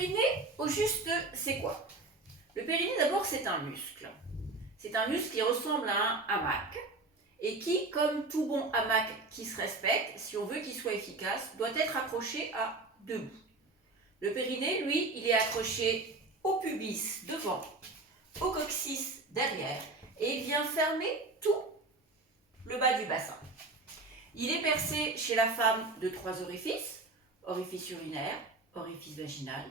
périnée, au juste, c'est quoi? Le périnée, d'abord, c'est un muscle. C'est un muscle qui ressemble à un hamac et qui, comme tout bon hamac qui se respecte, si on veut qu'il soit efficace, doit être accroché à deux bouts. Le périnée, lui, il est accroché au pubis devant, au coccyx derrière, et il vient fermer tout le bas du bassin. Il est percé chez la femme de 3 orifices: orifice urinaire, orifice vaginal,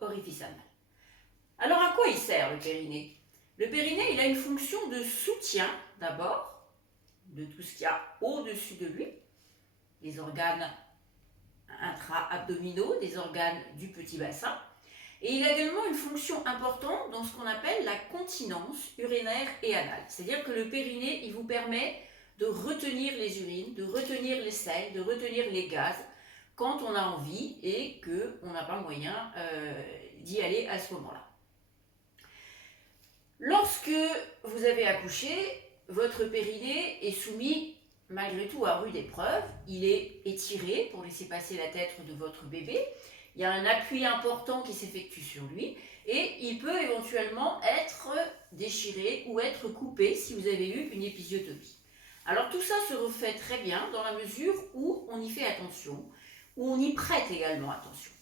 orifice anal. Alors à quoi il sert le périnée? Le périnée, il a une fonction de soutien d'abord de tout ce qu'il y a au-dessus de lui, les organes intra-abdominaux, des organes du petit bassin. Et il a également une fonction importante dans ce qu'on appelle la continence urinaire et anale. C'est-à-dire que le périnée, il vous permet de retenir les urines, de retenir les selles, de retenir les gaz quand on a envie et qu'on n'a pas moyen d'y aller à ce moment-là. Lorsque vous avez accouché, votre périnée est soumis malgré tout à rude épreuve. Il est étiré pour laisser passer la tête de votre bébé. Il y a un appui important qui s'effectue sur lui et il peut éventuellement être déchiré ou être coupé si vous avez eu une épisiotomie. Alors tout ça se refait très bien dans la mesure où on y fait attention, où on y prête également attention.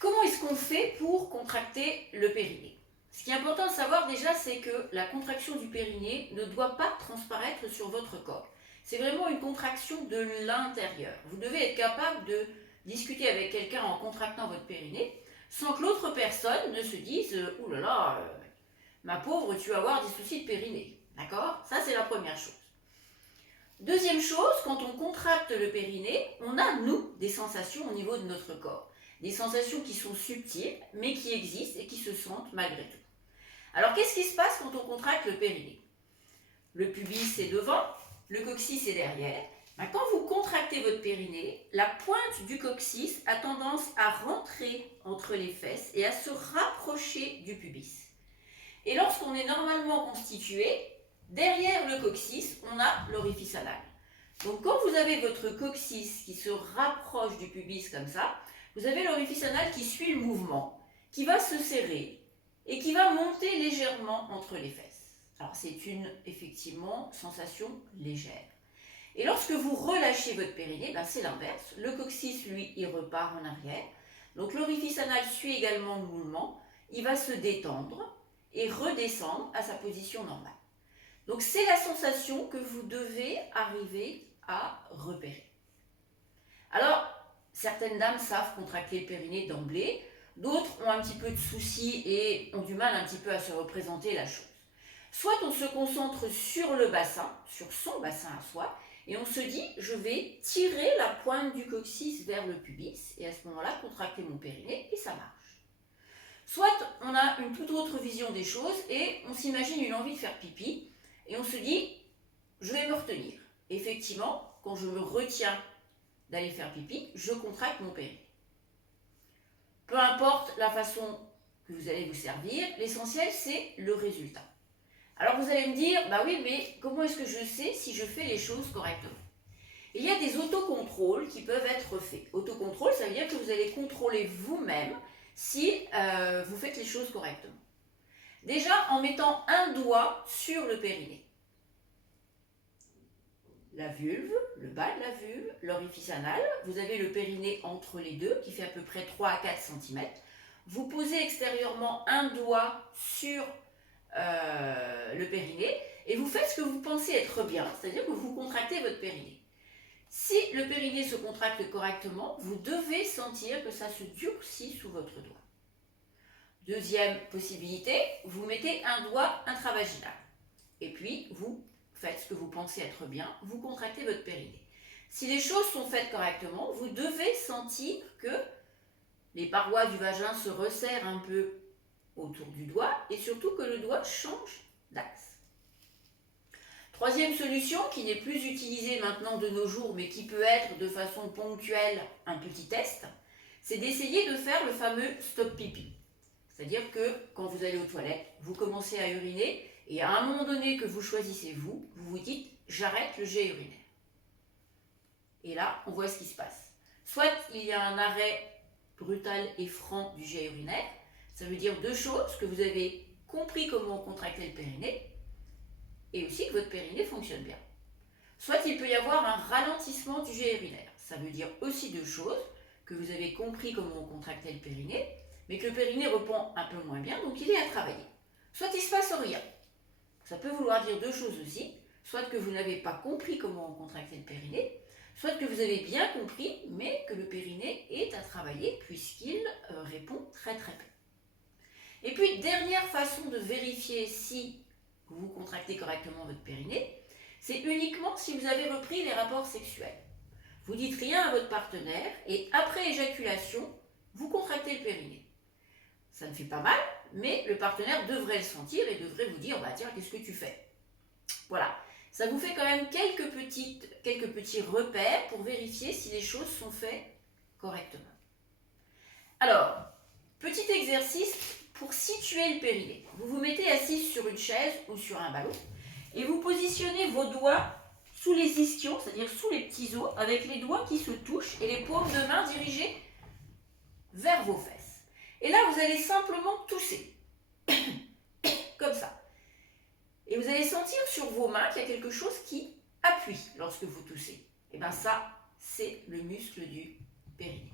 Comment est-ce qu'on fait pour contracter le périnée? Ce qui est important de savoir déjà, c'est que la contraction du périnée ne doit pas transparaître sur votre corps. C'est vraiment une contraction de l'intérieur. Vous devez être capable de discuter avec quelqu'un en contractant votre périnée sans que l'autre personne ne se dise « Ouh là là, ma pauvre, tu vas avoir des soucis de périnée ». D'accord? Ça, c'est la première chose. Deuxième chose, quand on contracte le périnée, on a, nous, des sensations au niveau de notre corps. Des sensations qui sont subtiles, mais qui existent et qui se sentent malgré tout. Alors, qu'est-ce qui se passe quand on contracte le périnée? Le pubis est devant, le coccyx est derrière. Quand vous contractez votre périnée, la pointe du coccyx a tendance à rentrer entre les fesses et à se rapprocher du pubis. Et lorsqu'on est normalement constitué, derrière le coccyx, on a l'orifice anal. Donc quand vous avez votre coccyx qui se rapproche du pubis comme ça, vous avez l'orifice anal qui suit le mouvement, qui va se serrer et qui va monter légèrement entre les fesses. Alors c'est une, effectivement, sensation légère. Et lorsque vous relâchez votre périnée, c'est l'inverse. Le coccyx, lui, il repart en arrière. Donc l'orifice anal suit également le mouvement. Il va se détendre et redescendre à sa position normale. Donc c'est la sensation que vous devez arriver à repérer. Alors, certaines dames savent contracter le périnée d'emblée, d'autres ont un petit peu de soucis et ont du mal un petit peu à se représenter la chose. Soit on se concentre sur le bassin, sur son bassin à soi, et on se dit, je vais tirer la pointe du coccyx vers le pubis, et à ce moment-là, contracter mon périnée, et ça marche. Soit on a une toute autre vision des choses, et on s'imagine une envie de faire pipi, et on se dit, je vais me retenir. Effectivement, quand je me retiens d'aller faire pipi, je contracte mon périnée. Peu importe la façon que vous allez vous servir, l'essentiel c'est le résultat. Alors vous allez me dire, oui, mais comment est-ce que je sais si je fais les choses correctement? Il y a des autocontrôles qui peuvent être faits. Autocontrôle, ça veut dire que vous allez contrôler vous-même si vous faites les choses correctement. Déjà en mettant un doigt sur le périnée. La vulve, le bas de la vulve, l'orifice anal, vous avez le périnée entre les deux qui fait à peu près 3 à 4 cm. Vous posez extérieurement un doigt sur le périnée et vous faites ce que vous pensez être bien, c'est-à-dire que vous contractez votre périnée. Si le périnée se contracte correctement, vous devez sentir que ça se durcit sous votre doigt. Deuxième possibilité, vous mettez un doigt intravaginal et puis vous faites ce que vous pensez être bien, vous contractez votre périnée. Si les choses sont faites correctement, vous devez sentir que les parois du vagin se resserrent un peu autour du doigt et surtout que le doigt change d'axe. Troisième solution, qui n'est plus utilisée maintenant de nos jours, mais qui peut être de façon ponctuelle un petit test, c'est d'essayer de faire le fameux stop pipi. C'est-à-dire que quand vous allez aux toilettes, vous commencez à uriner et à un moment donné que vous choisissez vous vous dites « j'arrête le jet urinaire ». Et là, on voit ce qui se passe. Soit il y a un arrêt brutal et franc du jet urinaire. Ça veut dire deux choses, que vous avez compris comment contracter le périnée et aussi que votre périnée fonctionne bien. Soit il peut y avoir un ralentissement du jet urinaire. Ça veut dire aussi deux choses, que vous avez compris comment contracter le périnée, mais que le périnée répond un peu moins bien, donc il est à travailler. Soit il ne se passe rien. Ça peut vouloir dire deux choses aussi, soit que vous n'avez pas compris comment contracter le périnée, soit que vous avez bien compris, mais que le périnée est à travailler puisqu'il répond très très peu. Et puis, dernière façon de vérifier si vous contractez correctement votre périnée, c'est uniquement si vous avez repris les rapports sexuels. Vous dites rien à votre partenaire et après éjaculation, vous contractez le périnée. Ça ne fait pas mal, mais le partenaire devrait le sentir et devrait vous dire, bah tiens, qu'est-ce que tu fais? Voilà, ça vous fait quand même quelques petits repères pour vérifier si les choses sont faites correctement. Alors, petit exercice pour situer le périnée. Vous vous mettez assis sur une chaise ou sur un ballon et vous positionnez vos doigts sous les ischions, c'est-à-dire sous les petits os, avec les doigts qui se touchent et les paumes de main dirigées vers vos fesses. Et là, vous allez simplement tousser, comme ça. Et vous allez sentir sur vos mains qu'il y a quelque chose qui appuie lorsque vous toussez. Et bien ça, c'est le muscle du périnée.